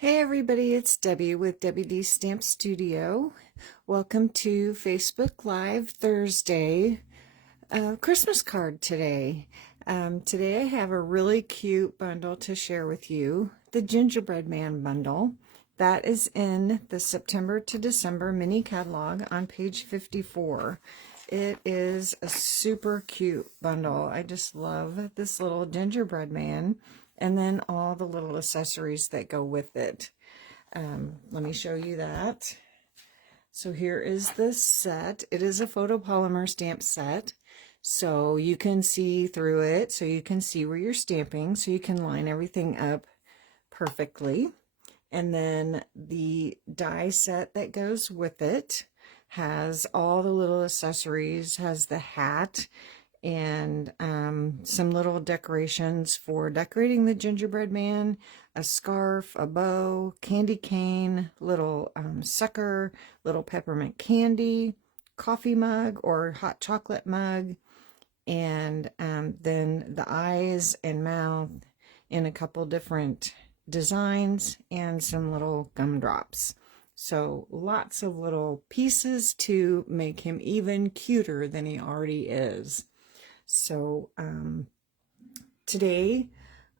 Hey everybody, it's Debbie with WD Stamp Studio. Welcome to Facebook Live Thursday Christmas card today. Today I have a really cute bundle to share with you, the Gingerbread Man Bundle. That is in the September to December mini catalog on page 54. It is a super cute bundle. I just love this little gingerbread man and then all the little accessories that go with it. Let me show you that. So here is the set. It is a photopolymer stamp set, so you can see through it, so you can see where you're stamping, so you can line everything up perfectly. And then the die set that goes with it has all the little accessories, has the hat, and some little decorations for decorating the gingerbread man, a scarf, a bow, candy cane, little sucker, little peppermint candy, coffee mug or hot chocolate mug, and then the eyes and mouth in a couple different designs and some little gumdrops. So lots of little pieces to make him even cuter than he already is. So today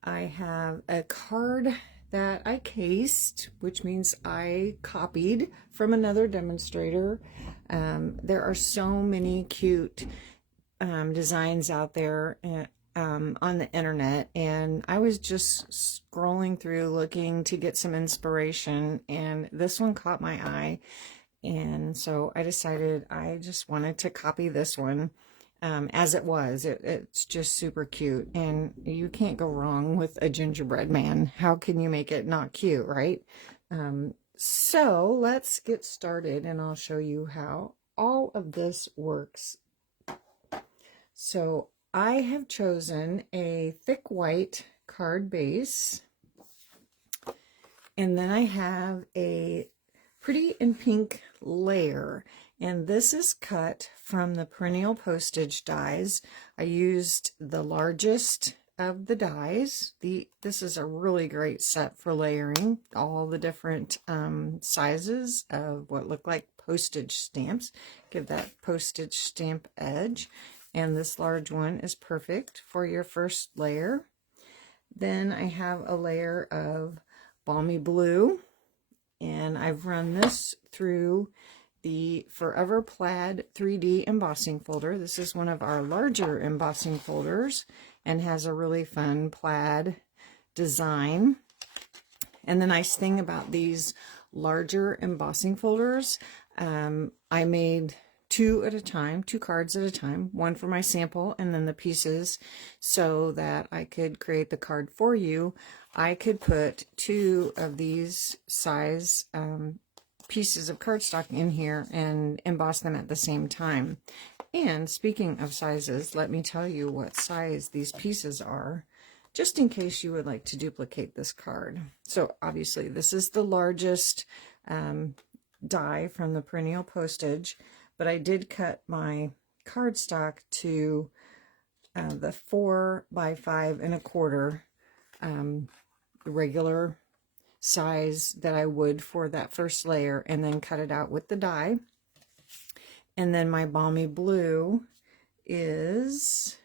I have a card that I cased, which means I copied from another demonstrator. There are so many cute designs out there on the internet, and I was just scrolling through looking to get some inspiration, and this one caught my eye, and so I decided I just wanted to copy this one. As it was. It's just super cute, and you can't go wrong with a gingerbread man. How can you make it not cute, right? So let's get started, and I'll show you how all of this works. So I have chosen a thick white card base, and then I have a pretty in pink layer, and this is cut from the perennial postage dies. I used the largest of the dies. This is a really great set for layering all the different sizes of what look like postage stamps. Give that postage stamp edge, and this large one is perfect for your first layer. Then I have a layer of balmy blue, and I've run this through the Forever Plaid 3D embossing folder. This is one of our larger embossing folders and has a really fun plaid design. And the nice thing about these larger embossing folders, I made two at a time, 2 cards at a time, one for my sample and then the pieces, so that I could create the card for you. I could put 2 of these size pieces of cardstock in here and emboss them at the same time. And speaking of sizes, let me tell you what size these pieces are, just in case you would like to duplicate this card. So obviously this is the largest die from the perennial postage, but I did cut my cardstock to the 4 by 5 1/4 regular size that I would for that first layer, and then cut it out with the die. And then my balmy blue is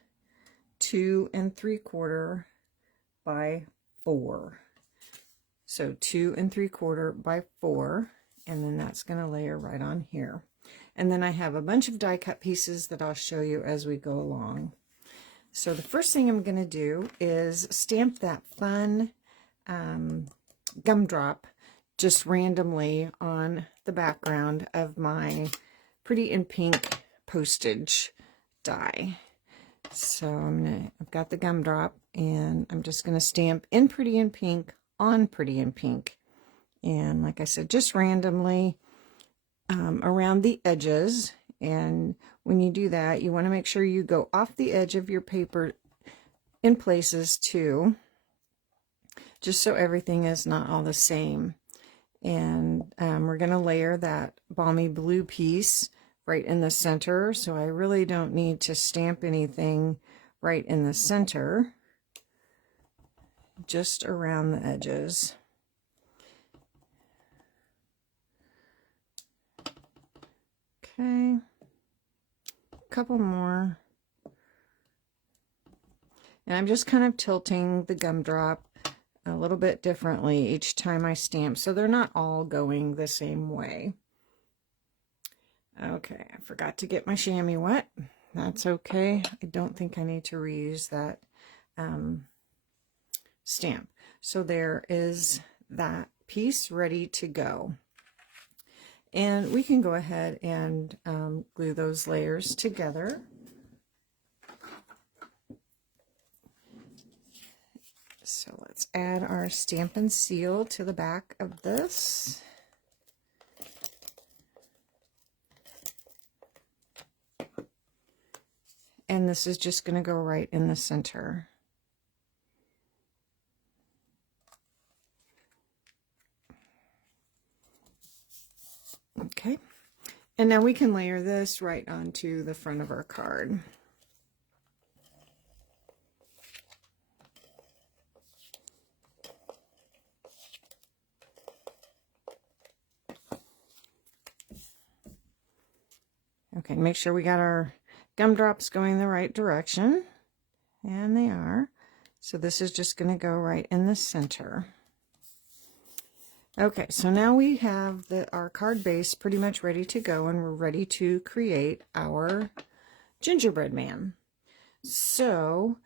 2 3/4 by 4. So 2 3/4 by 4, and then that's going to layer right on here. And then I have a bunch of die cut pieces that I'll show you as we go along. So the first thing I'm going to do is stamp that fun gumdrop just randomly on the background of my pretty in pink postage die. So I've got the gumdrop, and I'm just going to stamp in pretty in pink on pretty in pink. And like I said, just randomly around the edges. And when you do that, you want to make sure you go off the edge of your paper in places too, just so everything is not all the same. And we're going to layer that balmy blue piece right in the center, so I really don't need to stamp anything right in the center, just around the edges. Okay, a couple more. And I'm just kind of tilting the gumdrop a little bit differently each time I stamp, so they're not all going the same way. Okay, I forgot to get my chamois wet. That's okay. I don't think I need to reuse that stamp. So there is that piece ready to go. And we can go ahead and glue those layers together. So let's add our Stampin' seal to the back of this. And this is just going to go right in the center. Okay, and now we can layer this right onto the front of our card. Okay, make sure we got our gumdrops going the right direction, and they are. So this is just going to go right in the center. Okay, so now we have our card base pretty much ready to go, and we're ready to create our gingerbread man. So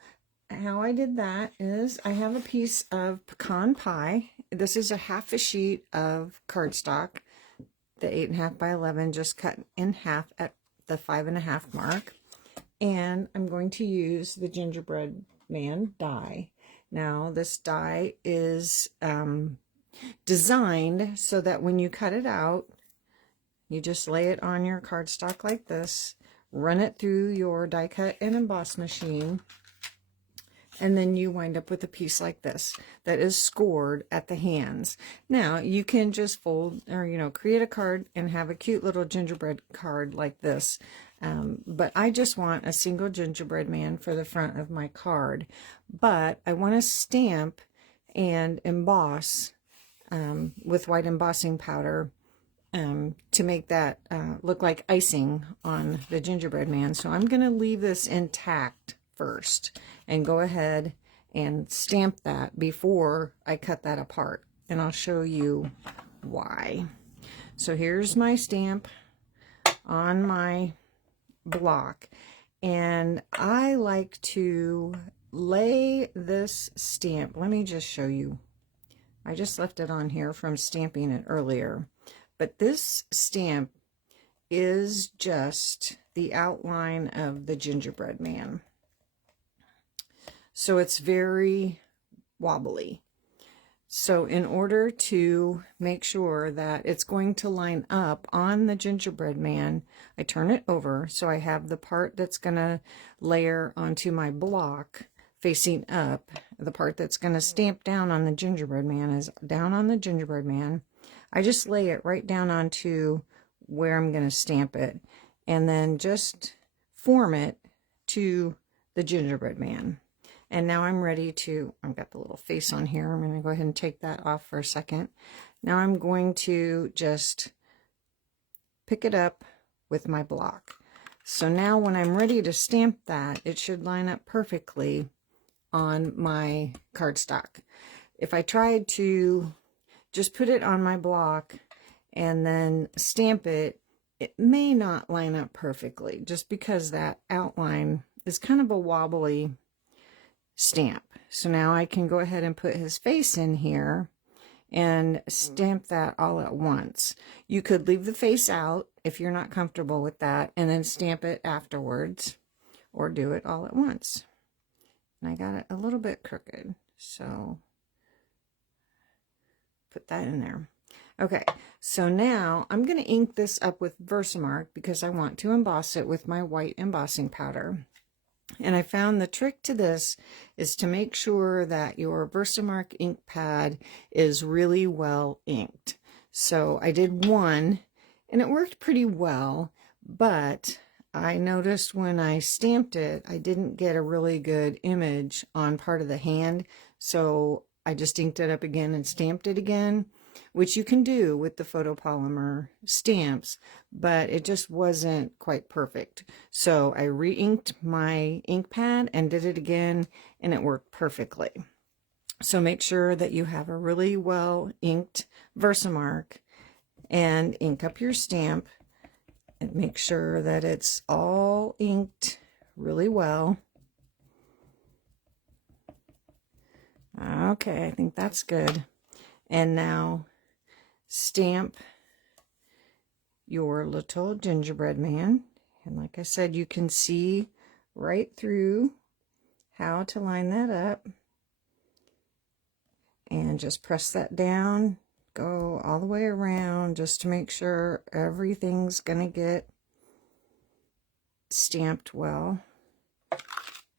how I did that is I have a piece of pecan pie. This is a half a sheet of cardstock, the 8.5 by 11, just cut in half at the 5.5 mark. And I'm going to use the gingerbread man die. Now this die is designed so that when you cut it out, you just lay it on your cardstock like this, run it through your die cut and emboss machine, and then you wind up with a piece like this that is scored at the hands. Now you can just fold, or create a card and have a cute little gingerbread card like this, but I just want a single gingerbread man for the front of my card. But I want to stamp and emboss with white embossing powder to make that look like icing on the gingerbread man. So I'm going to leave this intact first and go ahead and stamp that before I cut that apart, and I'll show you why. So here's my stamp on my block, and I like to lay this stamp. Let me just show you. I just left it on here from stamping it earlier, but this stamp is just the outline of the gingerbread man. So it's very wobbly. So in order to make sure that it's going to line up on the gingerbread man, I turn it over so I have the part that's going to layer onto my block facing up. The part that's going to stamp down on the gingerbread man is down on the gingerbread man. I just lay it right down onto where I'm going to stamp it, and then just form it to the gingerbread man. And now I'm ready to, I've got the little face on here. I'm going to go ahead and take that off for a second. Now I'm going to just pick it up with my block. So now when I'm ready to stamp that, it should line up perfectly on my cardstock. If I tried to just put it on my block and then stamp it, it may not line up perfectly, just because that outline is kind of a wobbly stamp. So now I can go ahead and put his face in here and stamp that all at once. You could leave the face out if you're not comfortable with that, and then stamp it afterwards, or do it all at once. And I got it a little bit crooked, so put that in there. Okay, so now I'm going to ink this up with Versamark because I want to emboss it with my white embossing powder. And I found the trick to this is to make sure that your Versamark ink pad is really well inked. So I did one, and it worked pretty well, but I noticed when I stamped it, I didn't get a really good image on part of the hand. So I just inked it up again and stamped it again. which you can do with the photopolymer stamps, but it just wasn't quite perfect. So I re-inked my ink pad and did it again, and it worked perfectly. So make sure that you have a really well inked Versamark and ink up your stamp and make sure that it's all inked really well. Okay, I think that's good. And now stamp your little gingerbread man. And like I said, you can see right through how to line that up. And just press that down, go all the way around just to make sure everything's gonna get stamped well.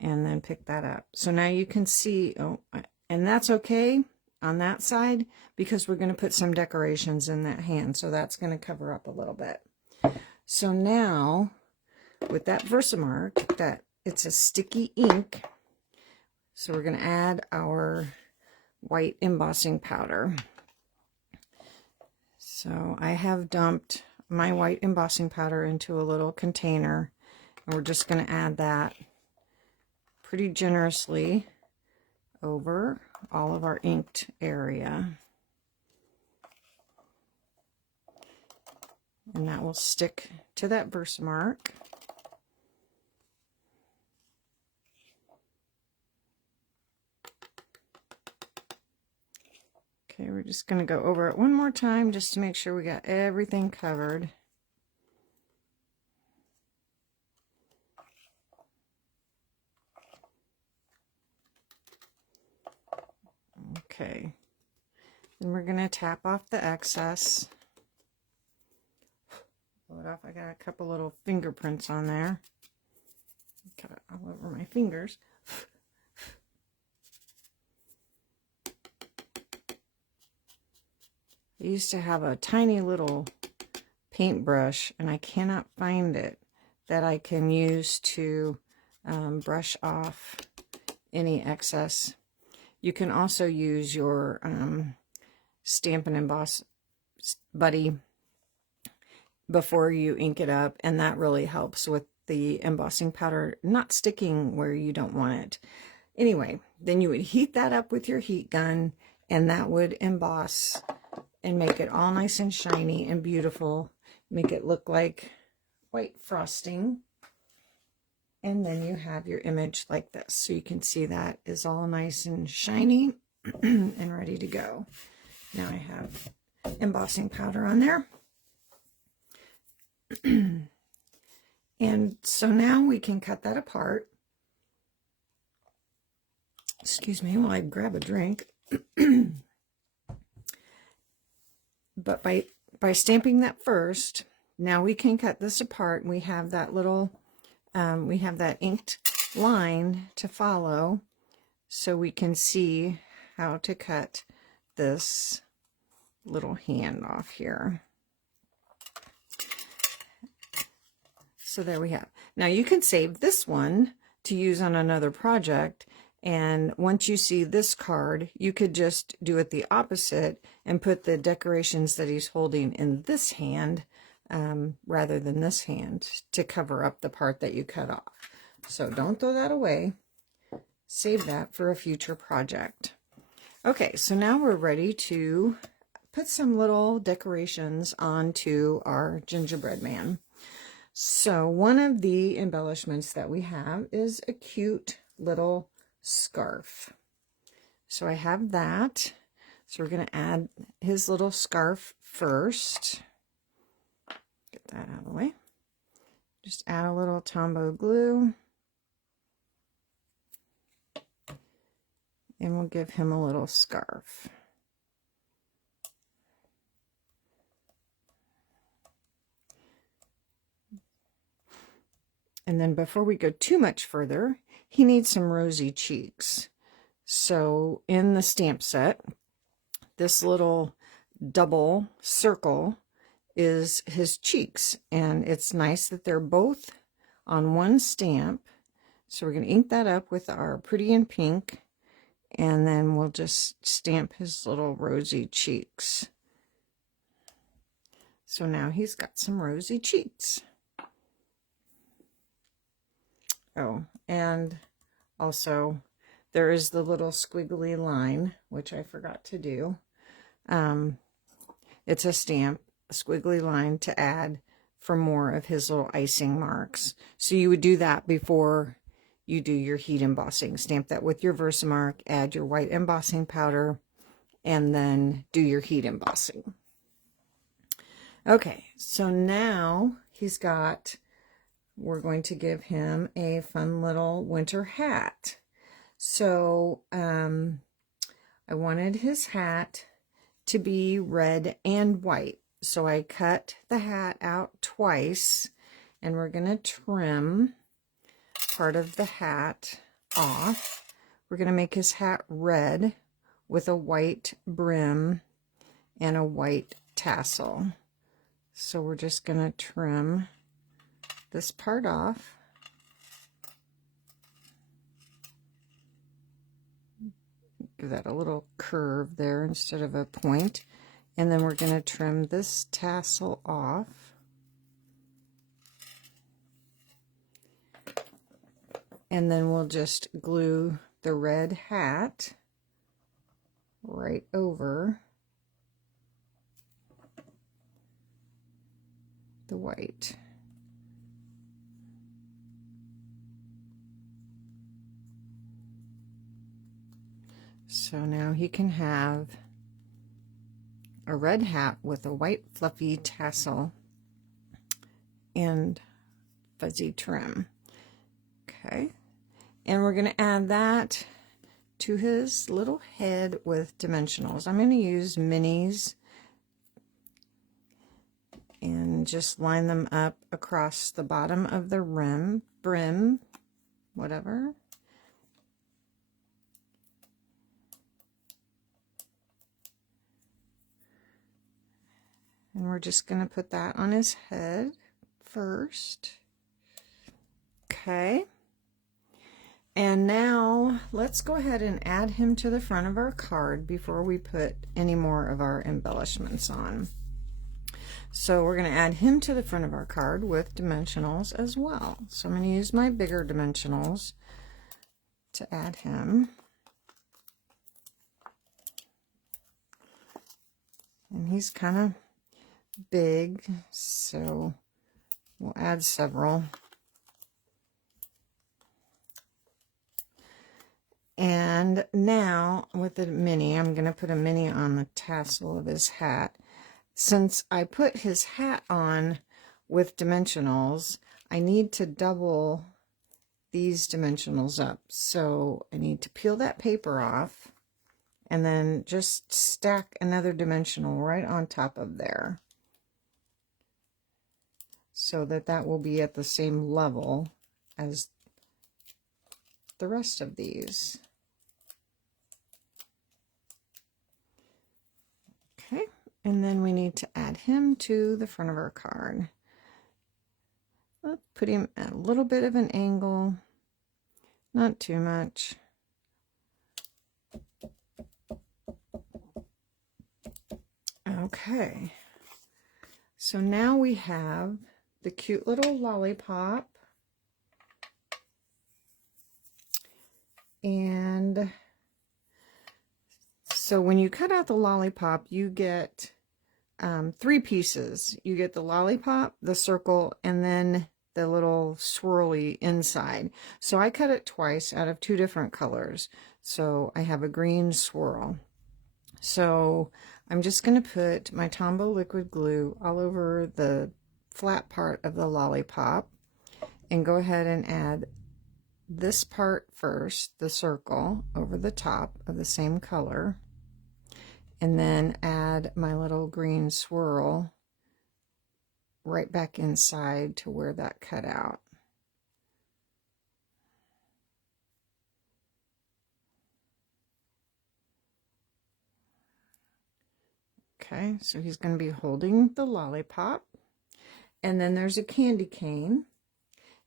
And then pick that up. So now you can see, and that's okay on that side because we're going to put some decorations in that hand. So that's going to cover up a little bit. So now with that Versamark, that it's a sticky ink. So we're going to add our white embossing powder. So I have dumped my white embossing powder into a little container, and we're just going to add that pretty generously over all of our inked area. And that will stick to that Versamark. Okay, we're just going to go over it one more time just to make sure we got everything covered. Okay, then we're going to tap off the excess. Pull it off. I got a couple little fingerprints on there. Got it all over my fingers. I used to have a tiny little paintbrush, and I cannot find it that I can use to brush off any excess. You can also use your Stampin' Emboss Buddy before you ink it up, and that really helps with the embossing powder not sticking where you don't want it. Anyway, then you would heat that up with your heat gun, and that would emboss and make it all nice and shiny and beautiful. Make it look like white frosting. And then you have your image like this. So you can see that is all nice and shiny and ready to go. Now I have embossing powder on there. And so now we can cut that apart. Excuse me while I grab a drink. But by stamping that first, now we can cut this apart. We have that little we have that inked line to follow, so we can see how to cut this little hand off here. So there we have. Now you can save this one to use on another project, and once you see this card, you could just do it the opposite and put the decorations that he's holding in this hand rather than this hand to cover up the part that you cut off. So don't throw that away. Save that for a future project. Okay, so now we're ready to put some little decorations onto our gingerbread man. So one of the embellishments that we have is a cute little scarf. So I have that. So we're going to add his little scarf first. Get that out of the way. Just add a little Tombow glue. And we'll give him a little scarf. And then before we go too much further, he needs some rosy cheeks. So in the stamp set, this little double circle is his cheeks, and it's nice that they're both on one stamp. So we're going to ink that up with our Pretty in Pink, and then we'll just stamp his little rosy cheeks So now he's got some rosy cheeks. Oh, and also there is the little squiggly line, which I forgot to do. It's a stamp, a squiggly line to add for more of his little icing marks. So you would do that before you do your heat embossing. Stamp that with your Versamark, add your white embossing powder, and then do your heat embossing. Okay, so now we're going to give him a fun little winter hat. So I wanted his hat to be red and white. So I cut the hat out twice, and we're going to trim part of the hat off. We're going to make his hat red with a white brim and a white tassel. So we're just going to trim this part off. Give that a little curve there instead of a point. And then we're going to trim this tassel off. And then we'll just glue the red hat right over the white. So now he can have a red hat with a white fluffy tassel and fuzzy trim. Okay, and we're going to add that to his little head with dimensionals. I'm going to use minis and just line them up across the bottom of the brim, whatever. And we're just going to put that on his head first. Okay. And now let's go ahead and add him to the front of our card before we put any more of our embellishments on. So we're going to add him to the front of our card with dimensionals as well. So I'm going to use my bigger dimensionals to add him. And he's kind of big, so we'll add several. And now with the mini, I'm going to put a mini on the tassel of his hat. Since I put his hat on with dimensionals, I need to double these dimensionals up. So I need to peel that paper off and then just stack another dimensional right on top of there, so that that will be at the same level as the rest of these. Okay, and then we need to add him to the front of our card. Let's put him at a little bit of an angle, not too much. Okay, so now we have the cute little lollipop, and so when you cut out the lollipop, you get 3 pieces. You get the lollipop, the circle, and then the little swirly inside. So I cut it twice out of 2 different colors. So I have a green swirl. So I'm just going to put my Tombow liquid glue all over the flat part of the lollipop and go ahead and add this part first, the circle, over the top of the same color, and then add my little green swirl right back inside to where that cut out. Okay, so he's going to be holding the lollipop, and then there's a candy cane,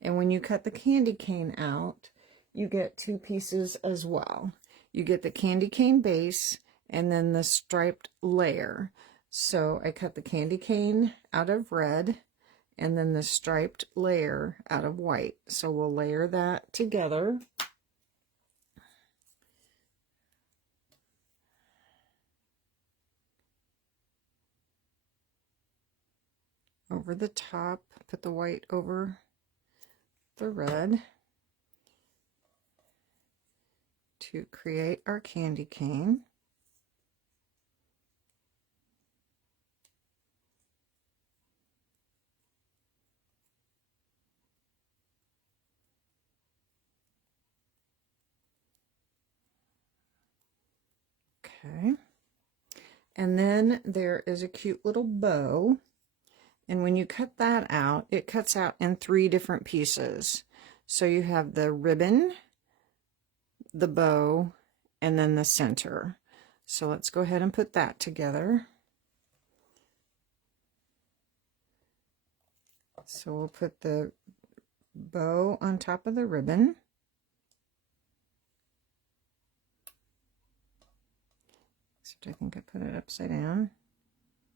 and when you cut the candy cane out, you get 2 pieces as well. You get the candy cane base and then the striped layer. So I cut the candy cane out of red and then the striped layer out of white. So we'll layer that together. Over the top, put the white over the red to create our candy cane. Okay. And then there is a cute little bow. And when you cut that out, it cuts out in 3 different pieces. So you have the ribbon, the bow, and then the center. So let's go ahead and put that together. So we'll put the bow on top of the ribbon. Except I think I put it upside down.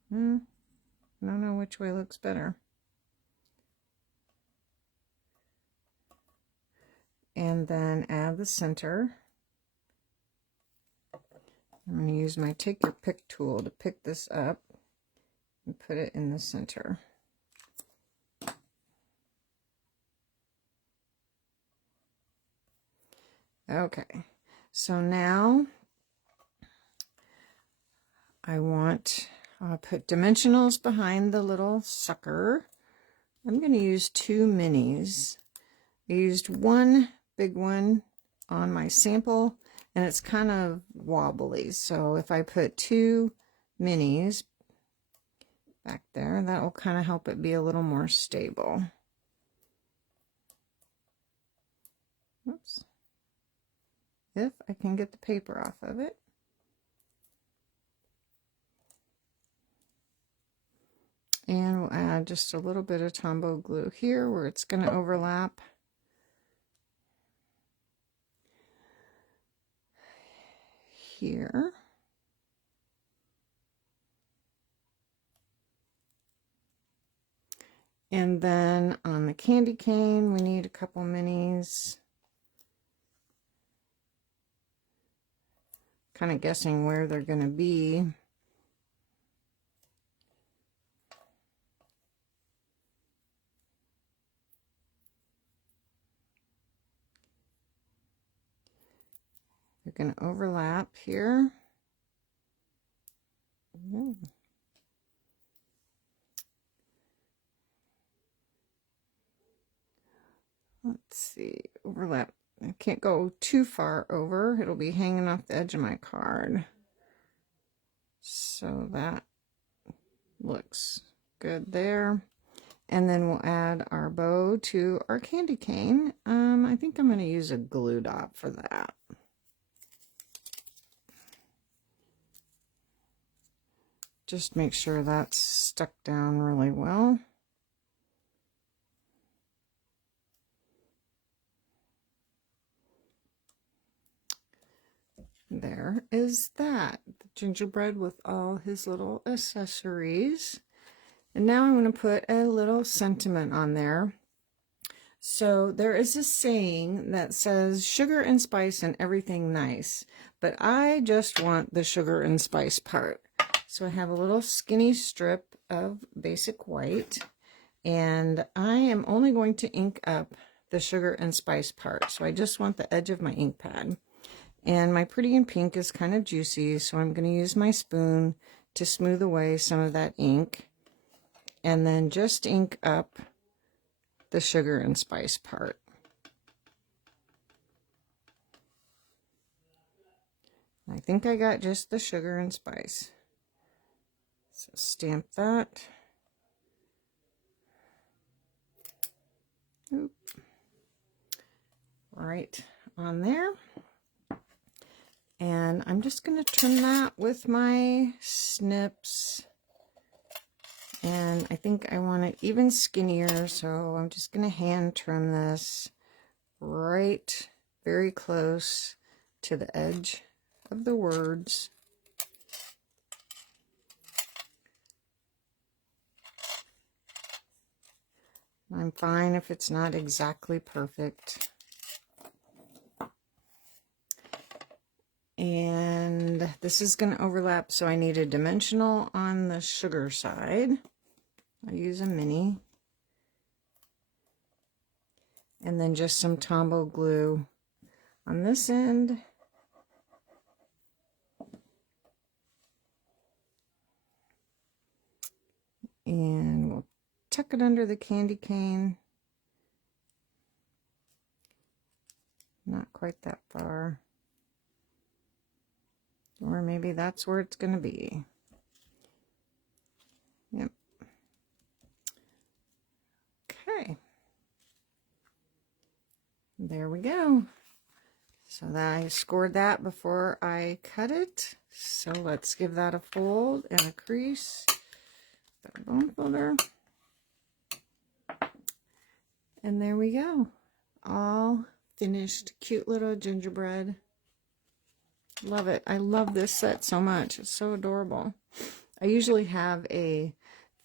I don't know which way looks better. And then add the center. I'm going to use my take your pick tool to pick this up and put it in the center. Okay, so now I want put dimensionals behind the little sucker. I'm going to use 2 minis. I used 1 big one on my sample and it's kind of wobbly. So if I put 2 minis back there, that will kind of help it be a little more stable. Oops. If I can get the paper off of it. And we'll add just a little bit of Tombow glue here where it's going to overlap. Here. And then on the candy cane, we need a couple minis. Kind of guessing where they're going to be. They're going to overlap here. Let's see, overlap. I can't go too far over. It'll be hanging off the edge of my card. So that looks good there. And then we'll add our bow to our candy cane. I think I'm going to use a glue dot for that. Just make sure that's stuck down really well. There is that. The gingerbread with all his little accessories. And now I'm going to put a little sentiment on there. So there is a saying that says sugar and spice and everything nice. But I just want the sugar and spice part. So I have a little skinny strip of basic white. And I am only going to ink up the sugar and spice part. So I just want the edge of my ink pad. And my Pretty in Pink is kind of juicy, so I'm going to use my spoon to smooth away some of that ink. And then just ink up the sugar and spice part. I think I got just the sugar and spice. So stamp that. Oop. Right on there. And I'm just going to trim that with my snips. And I think I want it even skinnier, so I'm just going to hand trim this right very close to the edge of the words. I'm fine if it's not exactly perfect. And this is going to overlap, so I need a dimensional on the sugar side. I use a mini. And then just some Tombow glue on this end. And we'll tuck it under the candy cane. Not quite that far. Or maybe that's where it's going to be. Yep. Okay. There we go. So that I scored that before I cut it. So let's give that a fold and a crease. The bone folder. And there we go. All finished. Cute little gingerbread. Love it. I love this set so much. It's so adorable. I usually have a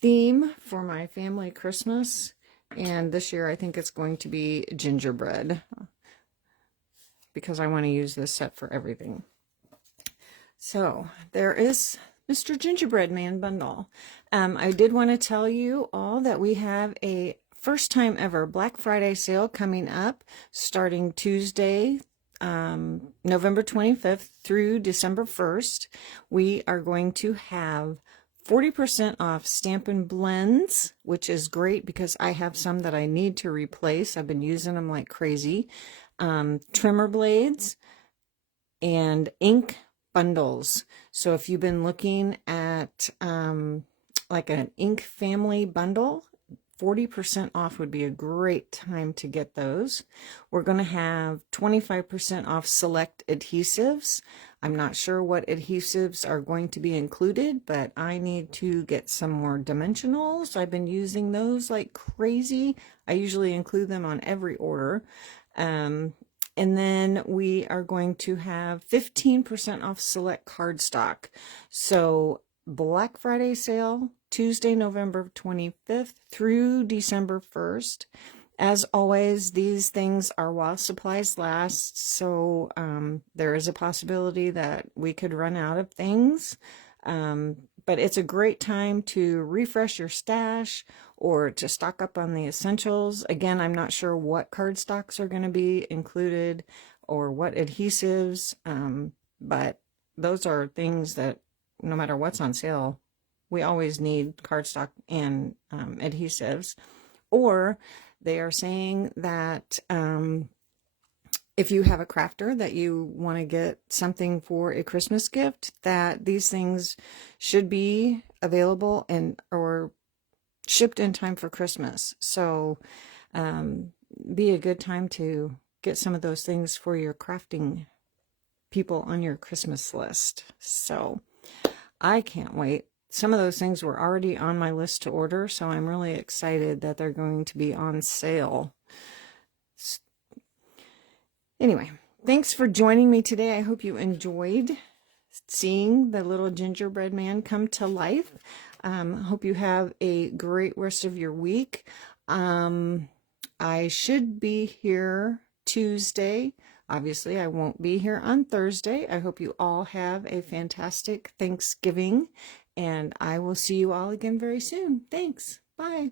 theme for my family Christmas, and this year I think it's going to be gingerbread because I want to use this set for everything. So there is Mr. Gingerbread Man Bundle. I did want to tell you all that we have a first time ever Black Friday sale coming up starting Tuesday, November 25th through December 1st. We are going to have 40% off Stampin' blends, which is great because I have some that I need to replace. I've been using them like crazy. Trimmer blades and ink bundles. So if you've been looking at like an ink family bundle, 40% off would be a great time to get those. We're going to have 25% off select adhesives. I'm not sure what adhesives are going to be included, but I need to get some more dimensionals. I've been using those like crazy. I usually include them on every order. And then we are going to have 15% off select cardstock. So Black Friday sale, Tuesday, November 25th through December 1st. As always, these things are while supplies last, so there is a possibility that we could run out of things. But it's a great time to refresh your stash or to stock up on the essentials. Again, I'm not sure what cardstocks are going to be included or what adhesives, but those are things that no matter what's on sale, we always need cardstock and adhesives. Or they are saying that if you have a crafter that you want to get something for a Christmas gift, that these things should be available and or shipped in time for Christmas. So be a good time to get some of those things for your crafting people on your Christmas list. So I can't wait. Some of those things were already on my list to order, so I'm really excited that they're going to be on sale. Anyway, thanks for joining me today. I hope you enjoyed seeing the little gingerbread man come to life. Hope you have a great rest of your week. I should be here Tuesday. Obviously, I won't be here on Thursday. I hope you all have a fantastic Thanksgiving, and I will see you all again very soon. Thanks. Bye.